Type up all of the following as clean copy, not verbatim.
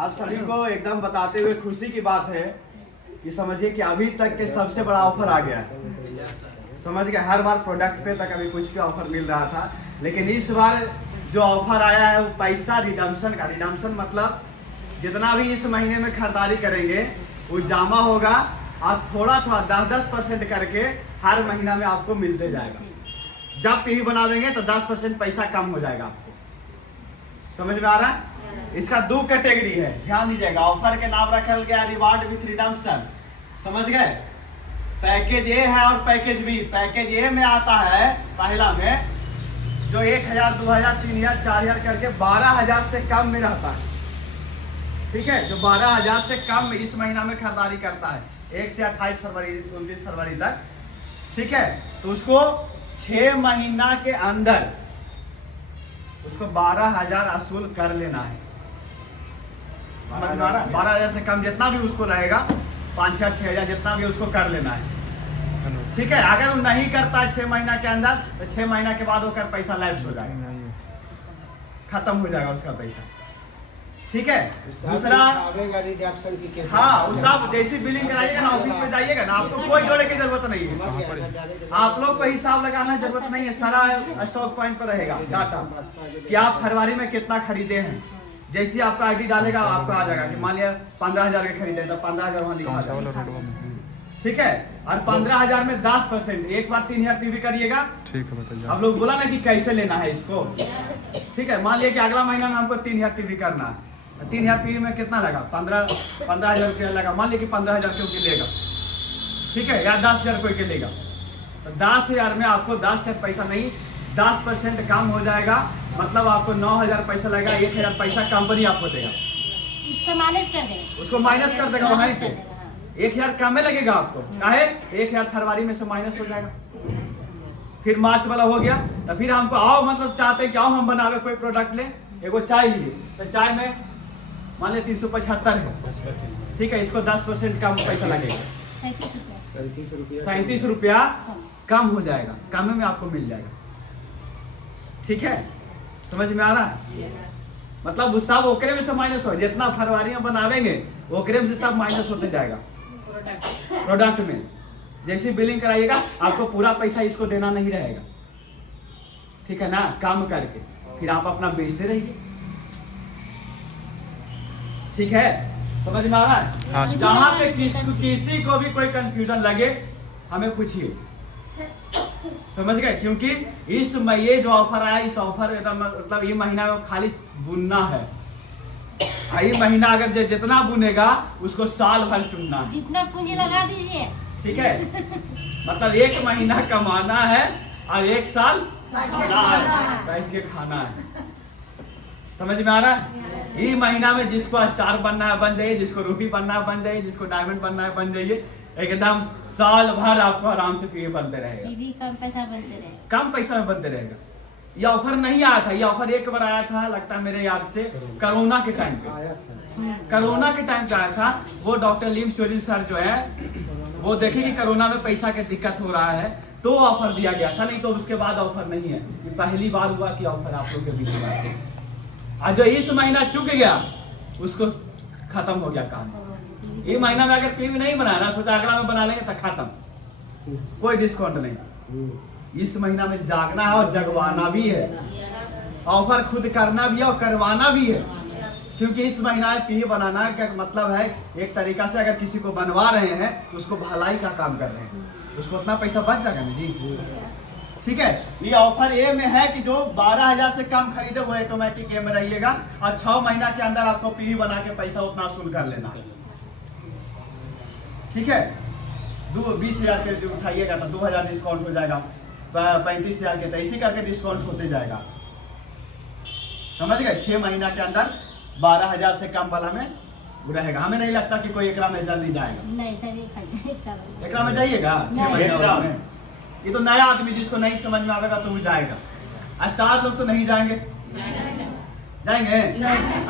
आप सभी को एकदम बताते हुए खुशी की बात है कि समझिए कि अभी तक के सबसे बड़ा ऑफर आ गया है। समझ गए, हर बार प्रोडक्ट पे तक अभी कुछ का ऑफर मिल रहा था, लेकिन इस बार जो ऑफर आया है वो पैसा रिडम्पशन का। रिडम्पशन मतलब जितना भी इस महीने में खरीदारी करेंगे वो जमा होगा और थोड़ा 10% करके हर महीना में आपको मिलते जाएगा। जब पीवी बनावेंगे तो 10% पैसा कम हो जाएगा आपको। समझ में आ रहा है? इसका 2 कैटेगरी है, ध्यान दीजिएगा। ऑफर के नाम रखा गया रिवार्ड विथ रिडम्पशन। समझ गए? पैकेज ए है और पैकेज बी। पैकेज ए में आता है पहला में जो 1000, 2000, 3000, 4000 करके 12000 से कम में रहता है। ठीक है, जो 12000 से कम इस महीना में खरीदारी करता है 1 से 28 फरवरी 29 फरवरी तक, ठीक है, तो उसको 6 महीना के अंदर उसको 12000 असूल कर लेना है। 12000 से कम जितना भी उसको रहेगा 5,000 6,000 जितना भी उसको कर लेना है। ठीक है, अगर वो नहीं करता है 6 महीना के अंदर तो 6 महीना के बाद वो पैसा लैप्स हो जाएगा, खत्म हो जाएगा उसका पैसा। ठीक है, दूसरा हाँ, उस आप जैसी बिलिंग कराइएगा ना, ऑफिस में जाइएगा ना, आपको कोई जोड़े की जरूरत नहीं है। आप लोग को हिसाब लगाना जरूरत नहीं है, सारा स्टॉक पॉइंट पर रहेगा डाटा कि आप फरवरी में कितना खरीदे हैं। जैसे आपका आईडी डालेगा आपको आ जाएगा कि मान लिया 15,000 के खरीदे तो 15,000 वहाँ लिखा जाएगा। ठीक है, और 15,000 में 10%, एक बार 3000 पीवी करिएगा। ठीक है, बताइए। आप लोग बोला ना कि कैसे लेना है इसको। ठीक है, मान लिया कि अगला महीना में हमको 3000 पीवी करना है। 3000 पीवी में कितना लगा? 15,000 रुपया लगा। मान लिया कि 15,000 कोई लेगा, ठीक है, या 10,000 कोई के लेगा, तो 10,000 में आपको 10,000 पैसा नहीं 10% कम हो जाएगा। मतलब आपको 9,000 पैसा लगेगा, 1,000 पैसा कंपनी आपको देगा। उसको माइनस कर देगा, उसको माइनस कर देगा वहीं पे। 1,000 कम में लगेगा आपको, काहे? 1,000 फरवरी में से माइनस हो जाएगा। फिर मार्च वाला हो गया तो फिर हमको आओ, मतलब चाहते हैं कि आओ हम बनावे कोई प्रोडक्ट ले। एगो चाय लीजिए तो चाय में मान लिया 375 है, ठीक है, इसको 10% कम पैसा लगेगा, 37 रुपया कम हो जाएगा, कम में आपको मिल जाएगा। ठीक है, समझ में आ रहा है? मतलब वो सब ओकरे में से माइनस हो, जितना फरवरी में बनावेंगे ओकरे में से सब माइनस होते जाएगा प्रोडक्ट में। जैसे बिलिंग कराइएगा आपको पूरा पैसा इसको देना नहीं रहेगा। ठीक है ना, काम करके फिर आप अपना बेचते रहिए। ठीक है, समझ में आ रहा है? हाँ, जहाँ पे किसी को भी कोई कंफ्यूजन लगे हमें पूछिए। समझ गए? क्योंकि इस ये जो ऑफर आया, इस ऑफर मतलब ये महीना खाली बुनना है। ये महीना अगर जितना बुनेगा उसको साल भर चुनना है, जितना पूंजी लगा दीजिए। ठीक है, मतलब 1 महीना कमाना है और 1 साल बैठ के खाना है। समझ में आ रहा है? ये महीना में जिसको स्टार बनना है बन जाइए, जिसको रूबी बनना है बन जाइए, जिसको डायमंड बनना है बन जाइए। एकदम साल भर आपको आराम से पीवी बनते रहेगा, कम पैसा बनते रहे, कम पैसा में बनते रहेगा। ये ऑफर नहीं आया था, ये ऑफर एक बार आया था, लगता है मेरे याद से कोरोना के टाइम पे आया था। कोरोना के टाइम पे आया था। वो डॉक्टर लीम सोजी सर जो है वो देखे कि कोरोना में पैसा की दिक्कत हो रहा है तो ऑफर दिया गया था, नहीं तो उसके बाद ऑफर नहीं है। ये पहली बार हुआ कि ऑफर आप लोग के बीच में। आज जो इस महीना चुक गया उसको खत्म हो गया काम। ये महीना में अगर पीवी नहीं बनाना, सोचा अगला में बना लेंगे तो खत्म, कोई डिस्काउंट नहीं। इस महीना में जागना है और जगवाना भी है, ऑफर खुद करना भी है और करवाना भी है। क्योंकि इस महीना में पीवी बनाना का मतलब है एक तरीका से अगर किसी को बनवा रहे हैं तो उसको भलाई का काम कर रहे हैं, उसको उतना पैसा बच जाएगा ना जी। ठीक है, ये ऑफर ए में है कि जो 12,000 से कम खरीदे वो ऑटोमेटिक ए में रहिएगा और 6 महीना के अंदर आपको पीवी बना के पैसा उतना वसूल कर लेना है। ठीक है, 20,000 के जो उठाइएगा तो 2,000 डिस्काउंट हो जाएगा, 35,000 के तो इसी करके डिस्काउंट होते जाएगा। समझ गए? 6 महीना के अंदर 12,000 से कम वाला में रहेगा। हमें नहीं लगता कि कोई एकरा में जल्दी जाएगा। नहीं, सभी एकरा में जाइएगा 6 महीना में। ये तो नया आदमी जिसको नहीं समझ में आएगा तो वो जाएगा। स्टार लोग तो नहीं जाएंगे, जाएंगे?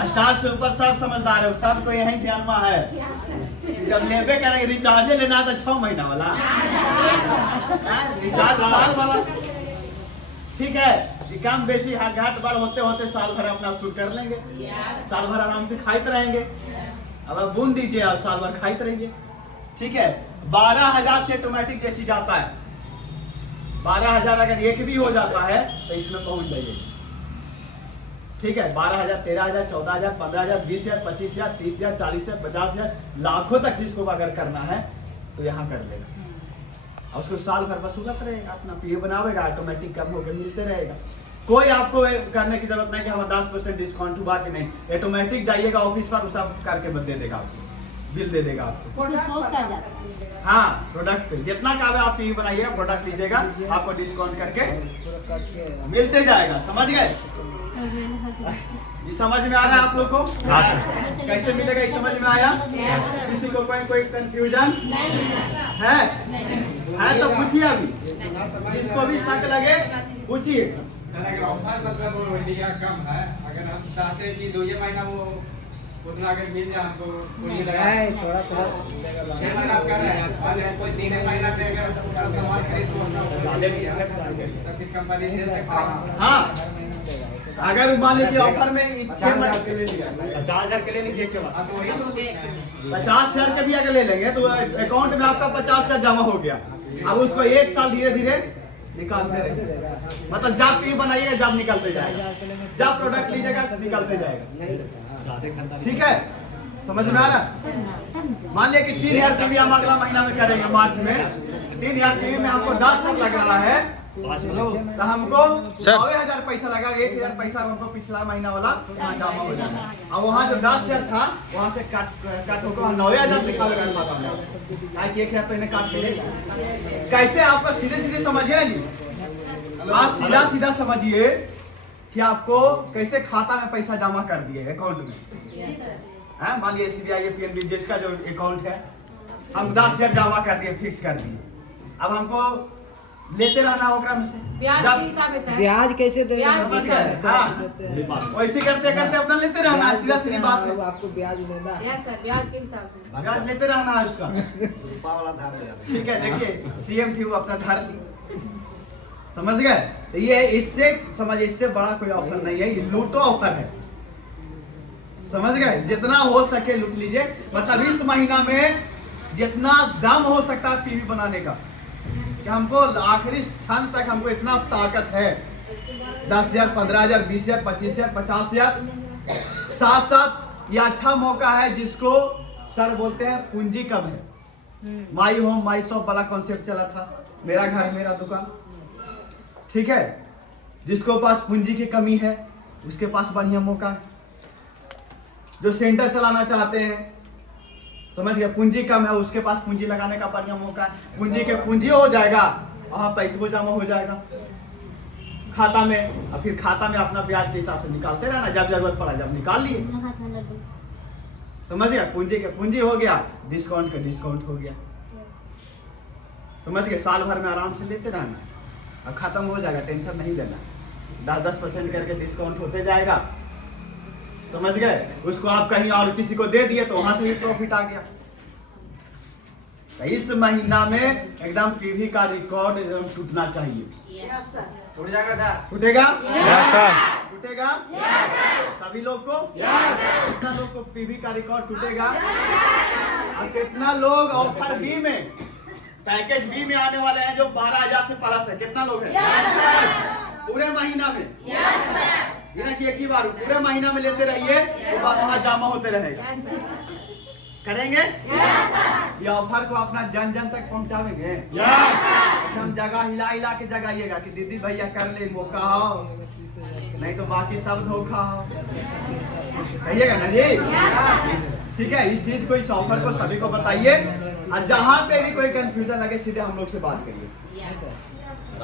स्टार से ऊपर सब समझदार है, सब को यही ध्यान में है। जब लेबे करेंगे रिचार्ज लेना तो 6 महीना वाला, रिचार्ज साल वाला। ठीक है, कि कम बेसी घाट बढ़ होते होते साल भर अपना शुरू कर लेंगे, साल भर आराम से खाते रहेंगे। अब बुन दीजिए और साल भर खाते रहिए। ठीक है, 12,000 से ऑटोमेटिक जैसी जाता है, 12,000 अगर एक भी हो जाता है तो इसमें पहुंच जाइए। ठीक है, 12,000, 13,000, 14,000, 15,000, 20,000, 25,000, 30,000, 40,000, 50,000, लाखों तक जिसको अगर करना है तो यहाँ कर लेगा। और उसको साल भर बस उगत रहेगा, अपना पीए बनावेगा, ऑटोमेटिक कम होकर मिलते रहेगा। कोई आपको करने की जरूरत नहीं कि हम 10% डिस्काउंट हुआ कि नहीं, ऑटोमेटिक जाइएगा ऑफिस पर, वो सब करके दे देगा आपको, बिल दे देगा आपको। हाँ, प्रोडक्ट जितना काम है आप पीवी बनाइएगा, प्रोडक्ट लीजिएगा, आपको डिस्काउंट करके मिलते जाएगा। समझ गए? ये समझ में आ रहा है आप लोग को? कैसे मिलेगा ये समझ में आया? किसी को कोई कंफ्यूजन है तो पूछिए, अभी जिसको भी शक लगे पूछिए। ऑफर मतलब लिया कम है, अगर हम चाहते हैं कि 2 महीना वो उतना अगर मिल जाए हमको थोड़ा 6 महीना आप कर रहे हैं, कोई 3 महीना में अगर पूरा सामान खरीद तो फिर कंपनी दे सकता है। हाँ, अगर मान लीजिए ऑफर में 50,000 के लिए लिया, 50,000 के लिए लीजिए के बाद तो वही तो 50,000 के भी अगर ले लेंगे तो अकाउंट में आपका 50,000 जमा हो गया। अब उसको 1 साल धीरे धीरे निकालते रहे, मतलब जब पी बनाइएगा जब निकलते जाएगा, जब प्रोडक्ट लीजिएगा निकलते जाएगा। ठीक है, समझ में आ रहा? मान लिया कि 3,000 पीवी हम अगला महीना में करेंगे, मार्च में 3,000 पीवी में हमको 10 लग रहा है तो हमको 9,000 पैसा लगा, 1,000 पैसा हमको पिछला महीना वाला यहाँ जमा हो जाएगा। और वहाँ जो 10,000 था वहाँ से काट होकर 9,000 दिखावेगा। 1,000 पहले काट के कैसे आपको सीधे सीधे समझिए ना जी, आप सीधा सीधा समझिए कि आपको कैसे खाता में पैसा जमा कर दिए अकाउंट में। मान लीजिए SBI PNB जिसका जो अकाउंट है, हम 10,000 जमा कर दिए, फिक्स कर दिए। अब हमको लेते रहना होगा हमसे ब्याज कैसे दे वैसे करते करते अपना लेते रहना, सीधा सीधी बात है। आपको ब्याज लेना ब्याज लेते रहना है उसका। ठीक है, देखिए CM थी वो अपना धार ली, समझ गए? तो ये इससे समझ, इससे बड़ा कोई ऑफर नहीं है, ये लूटो ऑफर है। समझ गए? जितना हो सके लूट लीजिए। मतलब इस महीना में जितना दम हो सकता है पीवी बनाने का, कि हमको आखिरी क्षण तक हमको इतना ताकत है, 10,000, 15,000, 20,000, 25,000, 50,000, साथ साथ ये अच्छा मौका है जिसको सर बोलते हैं पूंजी कम है। माई होम माई शॉप वाला कॉन्सेप्ट चला था, मेरा घर मेरा दुकान। ठीक है, जिसको पास पूंजी की कमी है उसके पास बढ़िया मौका है। जो सेंटर चलाना चाहते हैं, समझ गए, पूंजी कम है, उसके पास पूंजी लगाने का बढ़िया मौका है। पूंजी हो जाएगा और पैसे को जमा हो जाएगा खाता में, और फिर खाता में अपना ब्याज के हिसाब से निकालते रहना, जब जरूरत पड़ा जब निकाल लिए। समझ गया? पूंजी हो गया, डिस्काउंट का डिस्काउंट हो गया। समझ गए? साल भर में आराम से लेते रहना और खत्म हो जाएगा, टेंशन नहीं लेना। 10% करके डिस्काउंट होते जाएगा। समझ गए? उसको आप कहीं और किसी को दे दिए तो वहां से भी प्रॉफिट आ गया। तो इस महीना में एकदम पीवी का रिकॉर्ड एकदम टूटना चाहिए। टूट जाएगा सर? टूटेगा? सर। टूटेगा? सभी लोग को? कितना लोग को पीवी का रिकॉर्ड टूटेगा? और कितना लोग ऑफर बी में, पैकेज बी में आने वाले हैं जो 12,000 से प्लस है? कितना लोग हैं पूरे महीना में? बिना कि एक ही बार पूरे महीना में लेते रहिए तो वहाँ जमा होते रहेगा। करेंगे? ये ऑफर को अपना जन जन तक पहुँचावेंगे। हम जगह हिला हिला के जगाइएगा कि दीदी भैया कर ले, मौका हो, नहीं तो बाकी सब धोखा हो, कहिएगा ना जी? ठीक है, इस चीज को, इस ऑफर को सभी को बताइए, और जहाँ पे भी कोई कंफ्यूजन लगे सीधे हम लोग से बात करिए।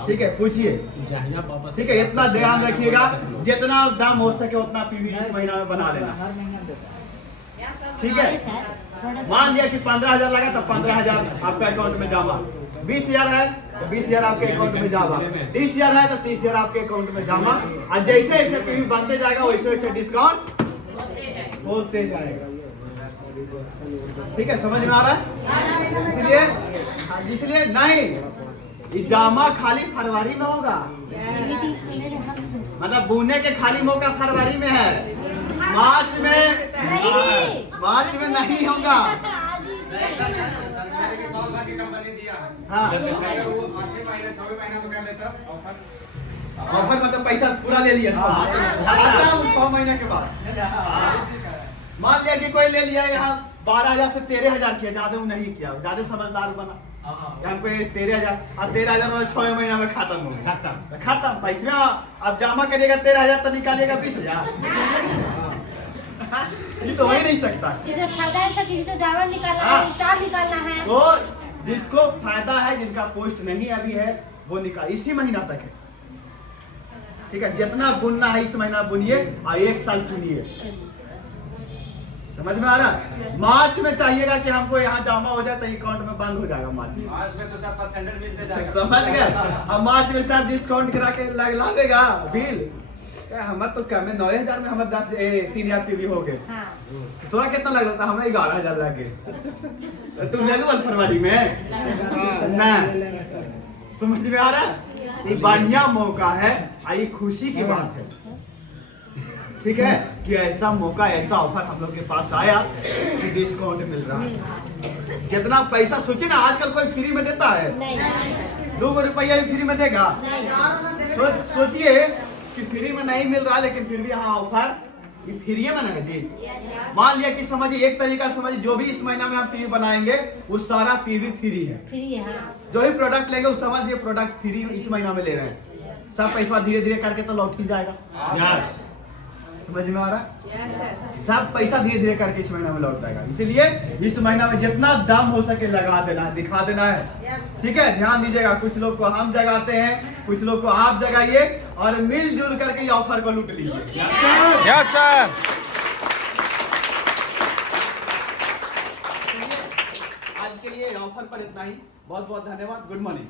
ठीक है, पूछिए। ठीक है, इतना ध्यान रखिएगा, जितना दाम हो सके उतना पीवी इस महीना में बना लेना। ठीक है, मान लिया कि 15,000 लगा तो 15,000 आपका अकाउंट में जमा, 20,000 है तो 20,000 आपके अकाउंट में जमा, 30,000 है तो 30,000 आपके अकाउंट में जमा, और जैसे जैसे पीवी बनते जाएगा वैसे वैसे डिस्काउंट होते जाएगा। ठीक है, समझ में आ रहा है? इसलिए नहीं, जमा खाली फरवरी में होगा। मतलब बुनने के खाली मौका फरवरी में है, मार्च में नहीं होगा। आज ही से सरकार की साल भर की कंपनी दिया है। हाँ अगर वो 8वें महीने 6वें महीने में कर लेता ऑफर, ऑफर मतलब पैसा पूरा ले लिया, आता हूँ 6 महीने के बाद। मान लिया कि कोई ले लिया यहाँ 12,000 से 13,000 किया, ज्यादा वो नहीं किया, ज्यादा समझदार बना, यहाँ पे 13,000 और 13,000 और 6 महीना में खत्म हो गया, खत्म पैसे। अब जमा करिएगा 13,000 तो निकालिएगा 20,000, ये तो हो ही नहीं सकता। इसे फायदा है, किसी से डायमंड निकालना है, स्टार निकालना है। तो जिसको फायदा है, जिनका पोस्ट नहीं अभी है, वो निकाल, इसी महीना तक है, ठीक है। जितना बुनना है इस महीना बुनिए और 1 साल चुनिए, समझ में आ रहा है। मार्च में चाहिएगा कि हमको यहाँ जमा हो जाए तो अकाउंट में बंद हो जाएगा मार्च में तो सब परसेंटेज मिलते जाएगा, समझ गए। अब मार्च में सब डिस्काउंट करा के लगेगा बिल, हमारे तो कम है 9,000 में हमारे 3,000 पीवी हो गए। हाँ। थोड़ा कितना लग रहा था, हमें 11,000 लग गए। तुम ले लो फरवरी में ना, समझ में आ रहा है। ये बढ़िया मौका है, ये खुशी की बात है, ठीक है, कि ऐसा मौका, ऐसा ऑफर हम लोग के पास आया कि डिस्काउंट मिल रहा है। कितना पैसा सोचिए ना, आजकल कोई फ्री में देता है? नहीं 2 रुपया भी फ्री में देगा? सोचिए कि फ्री में नहीं मिल रहा, लेकिन फिर भी हाँ ऑफर ये फ्री में ना जी। मान लिया कि समझिए, एक तरीका समझिए, जो भी इस महीना में आप पीवी बनाएंगे वो सारा पीवी फ्री है। फ्री है, हाँ। जो भी प्रोडक्ट लेंगे वो समझिए प्रोडक्ट फ्री इस महीना में ले रहे हैं, सब पैसा धीरे धीरे करके तो लौट ही जाएगा। समझ में आ रहा है, सब पैसा धीरे धीरे करके इस महीना में लौट जाएगा। इसीलिए इस महीना में जितना दाम हो सके लगा देना है, दिखा देना है, ठीक है। ध्यान दीजिएगा, कुछ लोग को हम जगाते हैं, कुछ लोग को आप जगाइए और मिलजुल करके ये ऑफर को लूट लीजिए। Yes sir. आज के लिए ऑफर पर इतना ही, बहुत बहुत धन्यवाद, गुड मॉर्निंग।